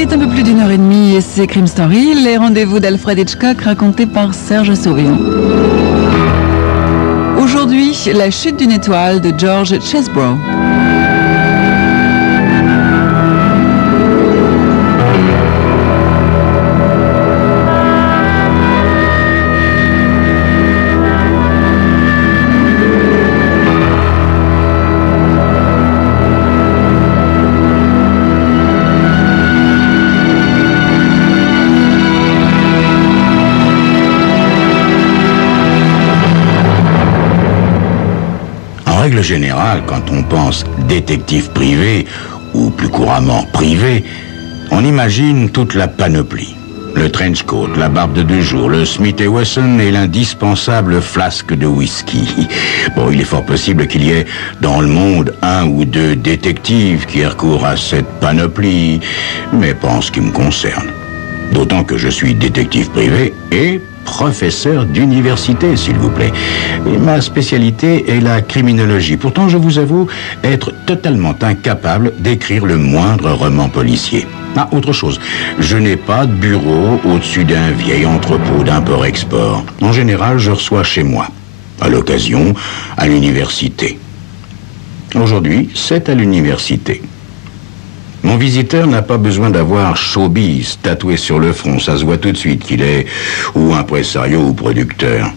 Il est un peu plus d'1h30 et c'est Crime Story, les rendez-vous d'Alfred Hitchcock racontés par Serge Souriant. Aujourd'hui, La chute d'une étoile de George Chesebro. En règle générale, quand on pense détective privé, ou plus couramment privé, on imagine toute la panoplie. Le trench coat, la barbe de 2 jours, le Smith & Wesson et l'indispensable flasque de whisky. Bon, il est fort possible qu'il y ait dans le monde 1 ou 2 détectives qui recourent à cette panoplie, mais pas en ce qui me concerne. D'autant que je suis détective privé et professeur d'université, s'il vous plaît. Et ma spécialité est la criminologie. Pourtant, je vous avoue être totalement incapable d'écrire le moindre roman policier. Ah, autre chose, je n'ai pas de bureau au-dessus d'un vieil entrepôt d'import-export. En général, je reçois chez moi. À l'occasion, à l'université. Aujourd'hui, c'est à l'université. Mon visiteur n'a pas besoin d'avoir showbiz tatoué sur le front. Ça se voit tout de suite qu'il est ou impresario ou producteur.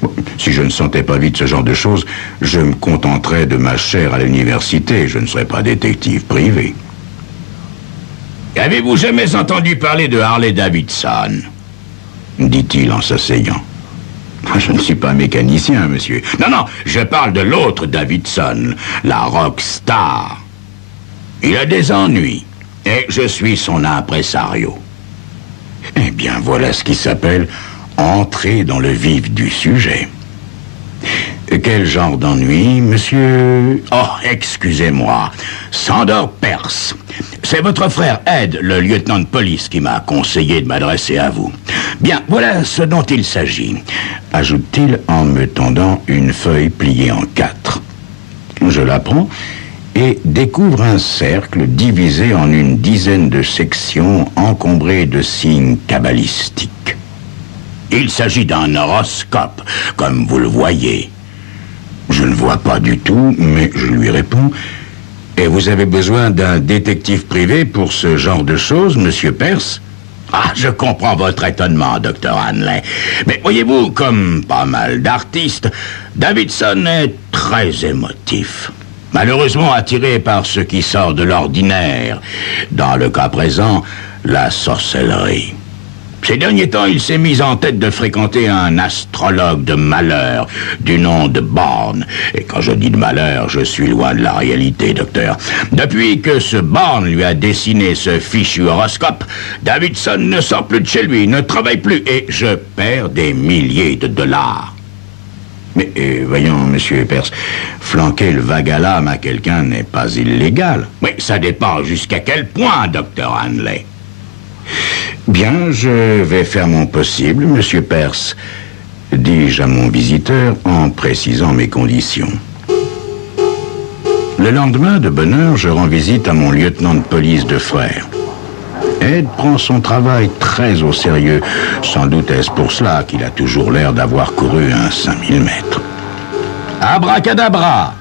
Bon, si je ne sentais pas vite ce genre de choses, je me contenterais de ma chaire à l'université. Je ne serais pas détective privé. Avez-vous jamais entendu parler de Harley Davidson? Dit-il en s'asseyant. Je ne suis pas mécanicien, monsieur. Non, je parle de l'autre Davidson, la rock star. Il a des ennuis, et je suis son impresario. Eh bien, voilà ce qui s'appelle entrer dans le vif du sujet. Quel genre d'ennui, monsieur? Oh, excusez-moi, Sandor Peirce. C'est votre frère Ed, le lieutenant de police, qui m'a conseillé de m'adresser à vous. Bien, voilà ce dont il s'agit, ajoute-t-il en me tendant une feuille pliée en 4. Je la prends et découvre un cercle divisé en une dizaine de sections encombrées de signes cabalistiques. Il s'agit d'un horoscope, comme vous le voyez. Je ne vois pas du tout, mais je lui réponds. Et vous avez besoin d'un détective privé pour ce genre de choses, monsieur Peirce? Ah, je comprends votre étonnement, Dr. Hanley. Mais voyez-vous, comme pas mal d'artistes, Davidson est très émotif. Malheureusement attiré par ce qui sort de l'ordinaire. Dans le cas présent, la sorcellerie. Ces derniers temps, il s'est mis en tête de fréquenter un astrologue de malheur du nom de Bourne. Et quand je dis de malheur, je suis loin de la réalité, docteur. Depuis que ce Bourne lui a dessiné ce fichu horoscope, Davidson ne sort plus de chez lui, ne travaille plus, et je perds des milliers de dollars. Mais voyons, monsieur Peirce, flanquer le vague à l'âme à quelqu'un n'est pas illégal. Oui, ça dépend jusqu'à quel point, Dr. Hanley. Bien, je vais faire mon possible, monsieur Peirce, dis-je à mon visiteur en précisant mes conditions. Le lendemain, de bonne heure, je rends visite à mon lieutenant de police de frère. Ed prend son travail très au sérieux. Sans doute est-ce pour cela qu'il a toujours l'air d'avoir couru un 5000 mètres. « Abracadabra !»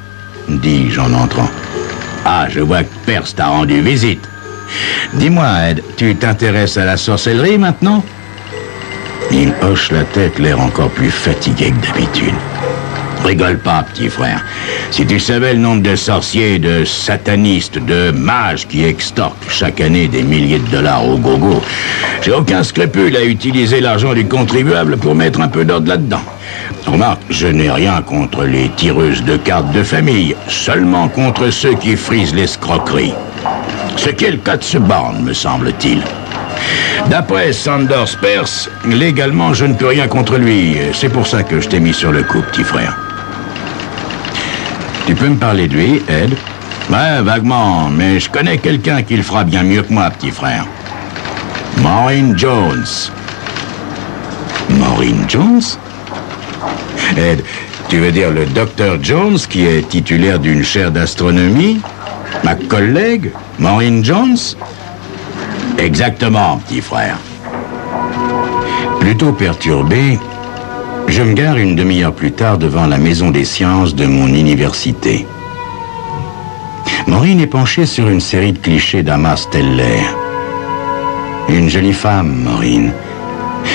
dis-je en entrant. « Ah, je vois que Peirce t'a rendu visite. Dis-moi, Ed, tu t'intéresses à la sorcellerie maintenant ?» Il hoche la tête, l'air encore plus fatigué que d'habitude. Rigole pas, petit frère. Si tu savais le nombre de sorciers, de satanistes, de mages qui extorquent chaque année des milliers de dollars au gogo, j'ai aucun scrupule à utiliser l'argent du contribuable pour mettre un peu d'ordre là-dedans. Remarque, je n'ai rien contre les tireuses de cartes de famille, seulement contre ceux qui frisent l'escroquerie. Ce qui est le cas de ce Bourne, me semble-t-il. D'après Sandor Peirce, légalement, je ne peux rien contre lui. C'est pour ça que je t'ai mis sur le coup, petit frère. Tu peux me parler de lui, Ed? Ouais, vaguement, mais je connais quelqu'un qui le fera bien mieux que moi, petit frère. Maureen Jones. Maureen Jones? Ed, tu veux dire le docteur Jones qui est titulaire d'une chaire d'astronomie? Ma collègue, Maureen Jones? Exactement, petit frère. Plutôt perturbé, je me gare une demi-heure plus tard devant la maison des sciences de mon université. Maureen est penchée sur une série de clichés d'amas stellaire. Une jolie femme, Maureen.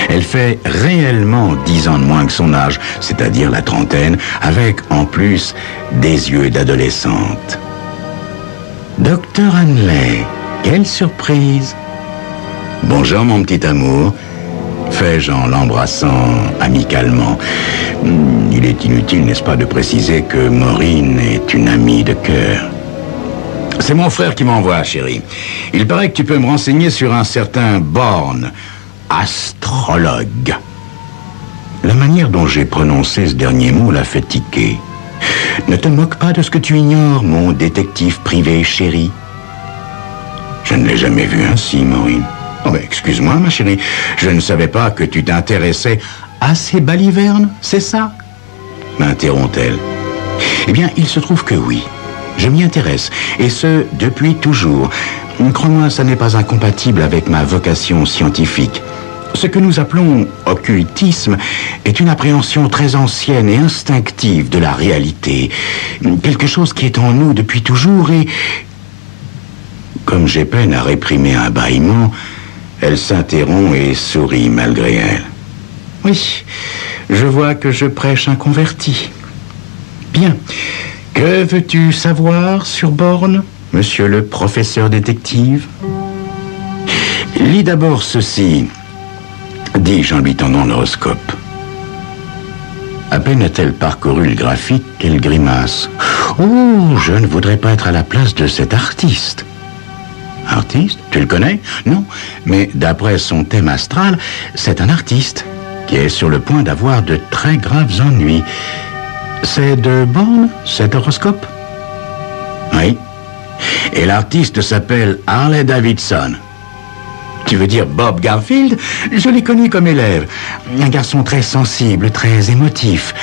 Elle fait réellement 10 ans de moins que son âge, c'est-à-dire la trentaine, avec, en plus, des yeux d'adolescente. Docteur Hanley, quelle surprise! Bonjour, mon petit amour, fais-je en l'embrassant amicalement. Il est inutile, n'est-ce pas, de préciser que Maureen est une amie de cœur. C'est mon frère qui m'envoie, chérie. Il paraît que tu peux me renseigner sur un certain Bourne, astrologue. La manière dont j'ai prononcé ce dernier mot l'a fait tiquer. Ne te moque pas de ce que tu ignores, mon détective privé chéri. Je ne l'ai jamais vu ainsi, Maureen. Oh ben, excuse-moi, ma chérie, je ne savais pas que tu t'intéressais à ces balivernes, c'est ça? M'interrompt-elle. Eh bien, il se trouve que oui, je m'y intéresse, et ce, depuis toujours. Crois-moi, ça n'est pas incompatible avec ma vocation scientifique. Ce que nous appelons occultisme est une appréhension très ancienne et instinctive de la réalité. Quelque chose qui est en nous depuis toujours et... Comme j'ai peine à réprimer un bâillement, elle s'interrompt et sourit malgré elle. Oui, je vois que je prêche un converti. Bien. Que veux-tu savoir sur Bourne, monsieur le professeur détective? Lis d'abord ceci, dis-je en lui tendant l'horoscope. À peine a-t-elle parcouru le graphique qu'elle grimace. Oh, je ne voudrais pas être à la place de cet artiste. Artiste? Tu le connais? Non, mais d'après son thème astral, c'est un artiste qui est sur le point d'avoir de très graves ennuis. C'est de Bourne, cet horoscope? Oui. Et l'artiste s'appelle Harley Davidson. Tu veux dire Bob Garfield? Je l'ai connu comme élève. Un garçon très sensible, très émotif.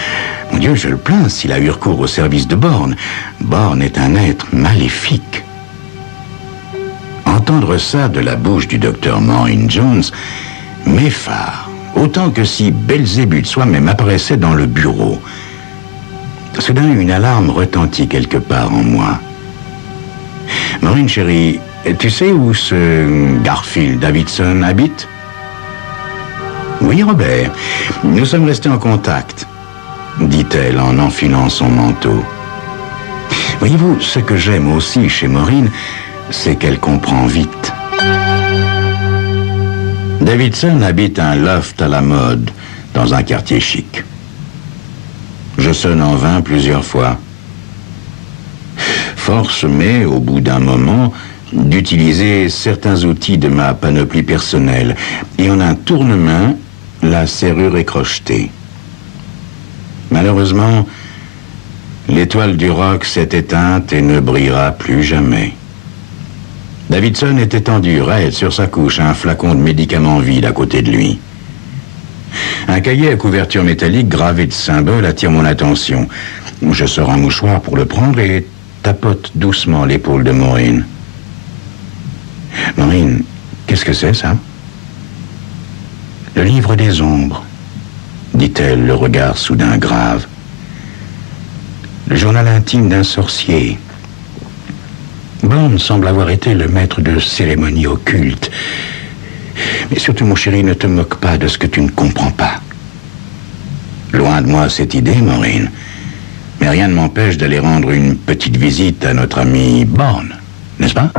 Mon Dieu, je le plains s'il a eu recours au service de Bourne. Bourne est un être maléfique. Entendre ça de la bouche du docteur Maureen Jones m'effare, autant que si Belzébuth soi-même apparaissait dans le bureau. Soudain, une alarme retentit quelque part en moi. Maureen, chérie, tu sais où ce Garfield Davidson habite? Oui, Robert. Nous sommes restés en contact, dit-elle en enfilant son manteau. Voyez-vous, ce que j'aime aussi chez Maureen, c'est qu'elle comprend vite. Davidson habite un loft à la mode, dans un quartier chic. Je sonne en vain plusieurs fois. Force m'est, au bout d'un moment, d'utiliser certains outils de ma panoplie personnelle, et en un tournement, la serrure est crochetée. Malheureusement, l'étoile du rock s'est éteinte et ne brillera plus jamais. Davidson est étendu, raide, sur sa couche, un flacon de médicaments vide à côté de lui. Un cahier à couverture métallique gravé de symboles attire mon attention. Je sors un mouchoir pour le prendre et tapote doucement l'épaule de Maureen. Maureen, qu'est-ce que c'est, ça? Le livre des ombres, dit-elle, le regard soudain grave. Le journal intime d'un sorcier. Bourne semble avoir été le maître de cérémonies occultes. Mais surtout, mon chéri, ne te moque pas de ce que tu ne comprends pas. Loin de moi cette idée, Maureen. Mais rien ne m'empêche d'aller rendre une petite visite à notre ami Bourne, n'est-ce pas?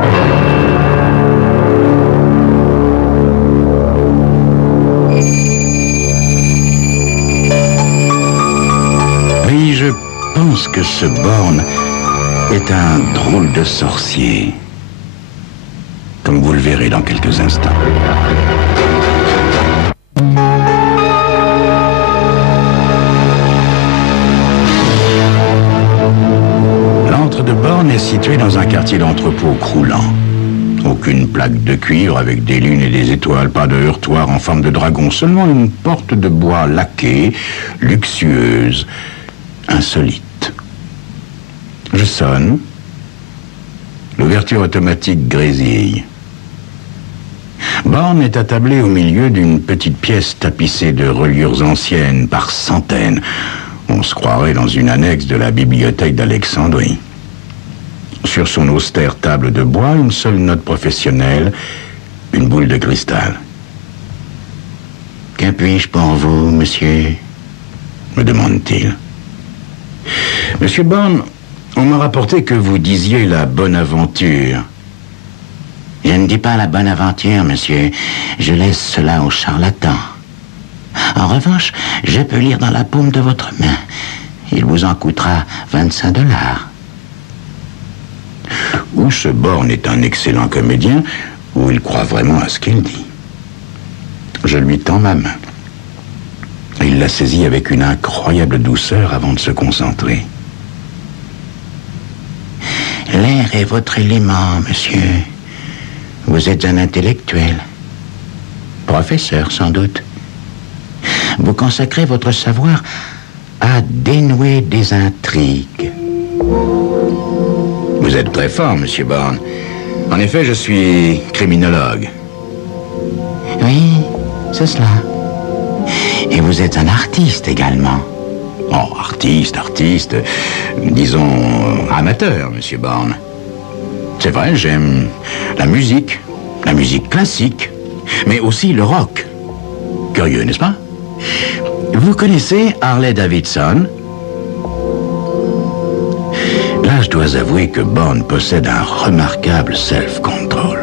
Oui, je pense que ce Bourne est un drôle de sorcier, comme vous le verrez dans quelques instants. L'antre de Bourne est situé dans un quartier d'entrepôt croulant. Aucune plaque de cuivre avec des lunes et des étoiles, pas de heurtoir en forme de dragon, seulement une porte de bois laquée, luxueuse, insolite. Je sonne. L'ouverture automatique grésille. Born est attablé au milieu d'une petite pièce tapissée de reliures anciennes par centaines. On se croirait dans une annexe de la bibliothèque d'Alexandrie. Sur son austère table de bois, une seule note professionnelle, une boule de cristal. « Que puis-je pour vous, monsieur ?» me demande-t-il. « Monsieur Born, on m'a rapporté que vous disiez la bonne aventure. » « Je ne dis pas la bonne aventure, monsieur. Je laisse cela aux charlatans. En revanche, je peux lire dans la paume de votre main. Il vous en coûtera 25 $. Ou ce Born est un excellent comédien, ou il croit vraiment à ce qu'il dit. Je lui tends ma main. Il la saisit avec une incroyable douceur avant de se concentrer. L'air est votre élément, monsieur. Vous êtes un intellectuel. Professeur, sans doute. Vous consacrez votre savoir à dénouer des intrigues. Vous êtes très fort, monsieur Born. En effet, je suis criminologue. Oui, c'est cela. Et vous êtes un artiste également. Oh, artiste, disons amateur, monsieur Born. C'est vrai, j'aime la musique classique, mais aussi le rock. Curieux, n'est-ce pas? Vous connaissez Harley Davidson? Là, je dois avouer que Born possède un remarquable self-control.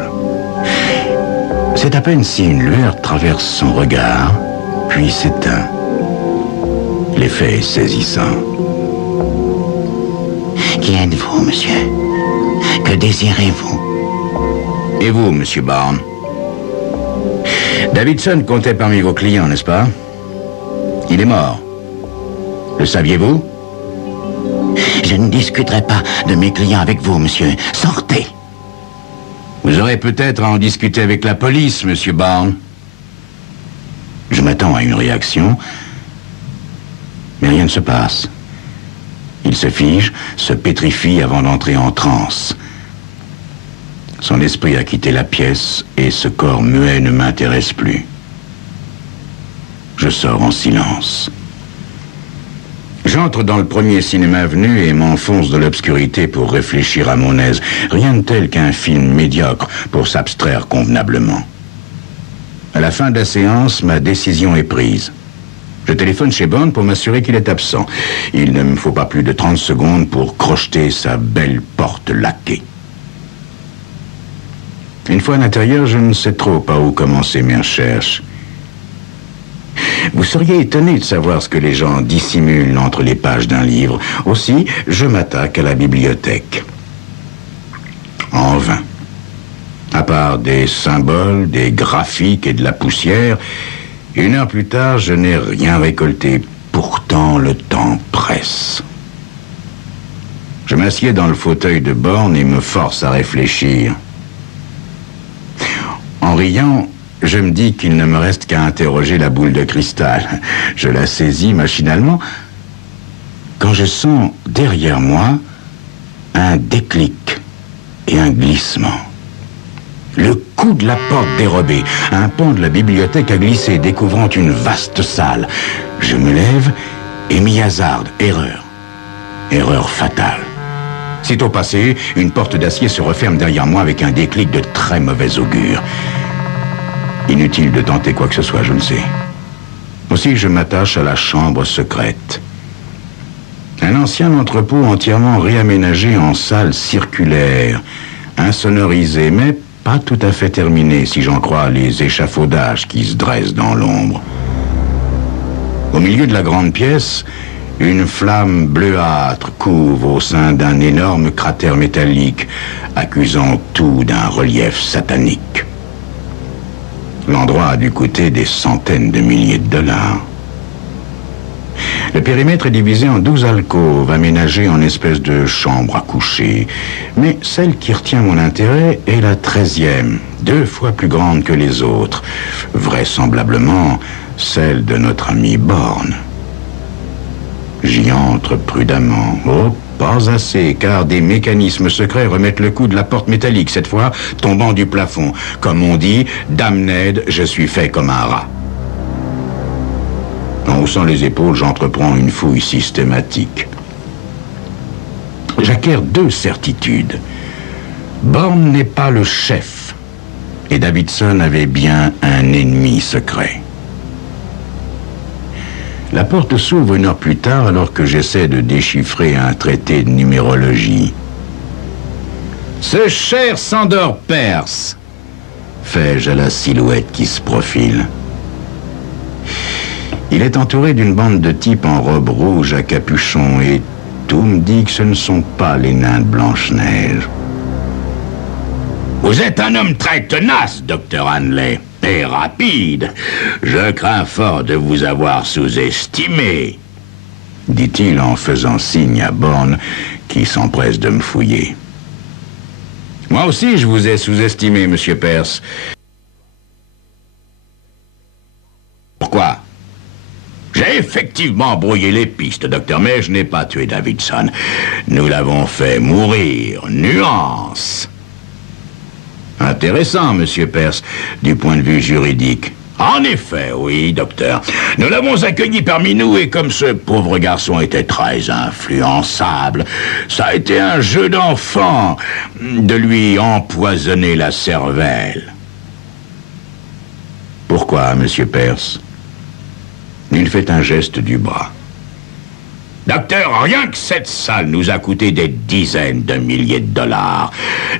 C'est à peine si une lueur traverse son regard, puis s'éteint. L'effet est saisissant. Qui êtes-vous, monsieur? Que désirez-vous? Et vous, monsieur Born? Davidson comptait parmi vos clients, n'est-ce pas? Il est mort. Le saviez-vous? Je ne discuterai pas de mes clients avec vous, monsieur. Sortez! Vous aurez peut-être à en discuter avec la police, monsieur Born. Je m'attends à une réaction, mais rien ne se passe. Il se fige, se pétrifie avant d'entrer en transe. Son esprit a quitté la pièce et ce corps muet ne m'intéresse plus. Je sors en silence. J'entre dans le premier cinéma venu et m'enfonce de l'obscurité pour réfléchir à mon aise. Rien de tel qu'un film médiocre pour s'abstraire convenablement. À la fin de la séance, ma décision est prise. Je téléphone chez Born pour m'assurer qu'il est absent. Il ne me faut pas plus de 30 secondes pour crocheter sa belle porte laquée. Une fois à l'intérieur, je ne sais trop par où commencer mes recherches. Vous seriez étonné de savoir ce que les gens dissimulent entre les pages d'un livre. Aussi, je m'attaque à la bibliothèque. En vain. À part des symboles, des graphiques et de la poussière, 1 heure plus tard, je n'ai rien récolté. Pourtant, le temps presse. Je m'assieds dans le fauteuil de Born et me force à réfléchir. En riant, je me dis qu'il ne me reste qu'à interroger la boule de cristal. Je la saisis machinalement quand je sens derrière moi un déclic et un glissement. Le coup de la porte dérobée. Un pan de la bibliothèque a glissé, découvrant une vaste salle. Je me lève et m'y hasarde. Erreur. Erreur fatale. Sitôt passé, une porte d'acier se referme derrière moi avec un déclic de très mauvais augure. Inutile de tenter quoi que ce soit, je le sais. Aussi, je m'attache à la chambre secrète. Un ancien entrepôt entièrement réaménagé en salle circulaire, insonorisé, mais pas tout à fait terminé, si j'en crois les échafaudages qui se dressent dans l'ombre. Au milieu de la grande pièce, une flamme bleuâtre couve au sein d'un énorme cratère métallique, accusant tout d'un relief satanique. L'endroit a dû coûter des centaines de milliers de $. Le périmètre est divisé en 12 alcôves, aménagées en espèce de chambre à coucher. Mais celle qui retient mon intérêt est la 13e, 2 fois plus grande que les autres. Vraisemblablement, celle de notre ami Born. J'y entre prudemment. Oh, Pas assez, car des mécanismes secrets remettent le coup de la porte métallique, cette fois tombant du plafond. Comme on dit, damned, je suis fait comme un rat. En haussant les épaules, j'entreprends une fouille systématique. J'acquiers 2 certitudes. Bourne n'est pas le chef, et Davidson avait bien un ennemi secret. La porte s'ouvre 1 heure plus tard alors que j'essaie de déchiffrer un traité de numérologie. Ce cher Sandor Perse, fais-je à la silhouette qui se profile. Il est entouré d'une bande de types en robe rouge à capuchon et tout me dit que ce ne sont pas les nains de Blanche-Neige. Vous êtes un homme très tenace, docteur Hanley, et rapide. Je crains fort de vous avoir sous-estimé, dit-il en faisant signe à Bourne, qui s'empresse de me fouiller. Moi aussi, je vous ai sous-estimé, monsieur Perse. Pourquoi? J'ai effectivement brouillé les pistes, docteur, mais je n'ai pas tué Davidson. Nous l'avons fait mourir. Nuance. Intéressant, monsieur Perse, du point de vue juridique. En effet, oui, docteur. Nous l'avons accueilli parmi nous et comme ce pauvre garçon était très influençable, ça a été un jeu d'enfant de lui empoisonner la cervelle. Pourquoi, monsieur Perse? Il fait un geste du bras. Docteur, rien que cette salle nous a coûté des dizaines de milliers de dollars.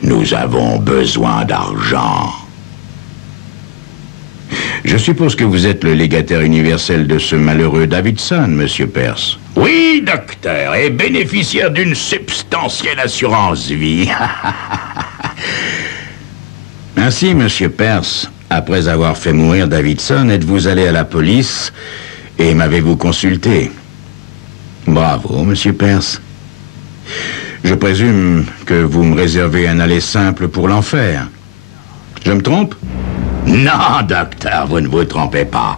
Nous avons besoin d'argent. Je suppose que vous êtes le légataire universel de ce malheureux Davidson, monsieur Perse. Oui, docteur, et bénéficiaire d'une substantielle assurance vie. Ainsi, monsieur Perse, après avoir fait mourir Davidson, êtes-vous allé à la police et m'avez-vous consulté? Bravo, monsieur Perse. Je présume que vous me réservez un aller simple pour l'enfer. Je me trompe? Non, docteur, vous ne vous trompez pas,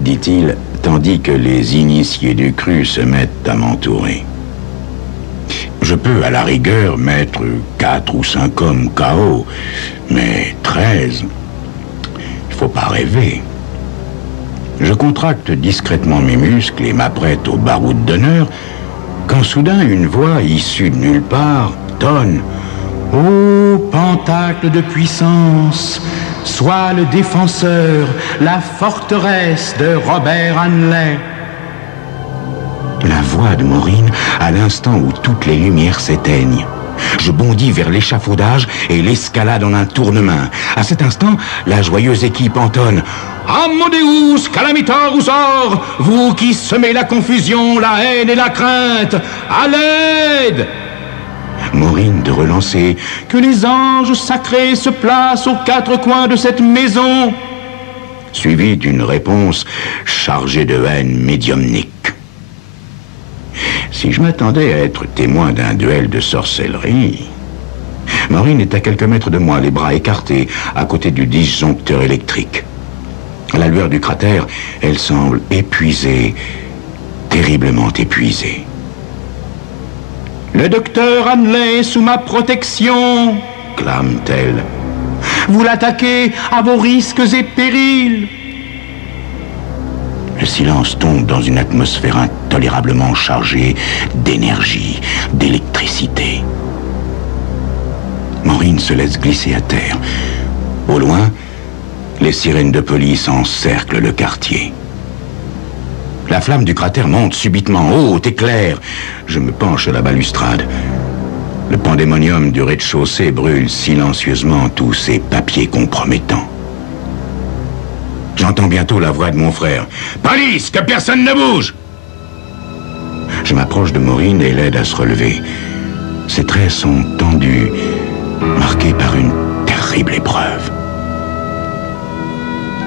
dit-il, tandis que les initiés du cru se mettent à m'entourer. Je peux, à la rigueur, mettre 4 ou 5 hommes KO, mais 13, il faut pas rêver. Je contracte discrètement mes muscles et m'apprête au baroud d'honneur, quand soudain une voix issue de nulle part tonne « Ô pentacle de puissance, sois le défenseur, la forteresse de Robert Hanley !» La voix de Maureen à l'instant où toutes les lumières s'éteignent. Je bondis vers l'échafaudage et l'escalade en un tournement. À cet instant, la joyeuse équipe entonne « Amadeus calamitor usor, vous qui semez la confusion, la haine et la crainte, à l'aide !» Maureen de relancer « Que les anges sacrés se placent aux 4 coins de cette maison !» suivi d'une réponse chargée de haine médiumnique. Si je m'attendais à être témoin d'un duel de sorcellerie, Maureen est à quelques mètres de moi, les bras écartés, à côté du disjoncteur électrique. À la lueur du cratère, elle semble épuisée, terriblement épuisée. « Le docteur Hanley est sous ma protection !» clame-t-elle. « Vous l'attaquez à vos risques et périls !» Le silence tombe dans une atmosphère intolérablement chargée d'énergie, d'électricité. Maureen se laisse glisser à terre. Au loin, les sirènes de police encerclent le quartier. La flamme du cratère monte subitement, haute et claire. Je me penche à la balustrade. Le pandémonium du rez-de-chaussée brûle silencieusement tous ses papiers compromettants. J'entends bientôt la voix de mon frère. « Police, que personne ne bouge !» Je m'approche de Maureen et l'aide à se relever. Ses traits sont tendus, marqués par une terrible épreuve.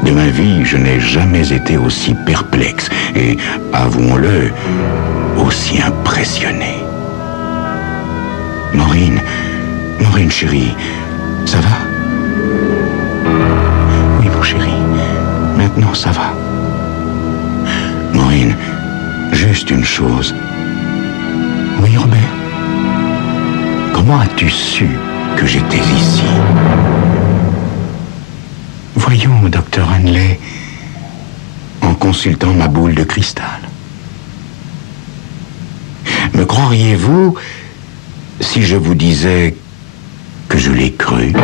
De ma vie, je n'ai jamais été aussi perplexe et, avouons-le, aussi impressionné. Maureen, chérie, ça va? Oui, mon chéri. Maintenant, ça va. Maureen, juste une chose. Oui, Robert. Comment as-tu su que j'étais ici? Voyons, docteur Henley, en consultant ma boule de cristal. Me croiriez-vous si je vous disais que je l'ai cru?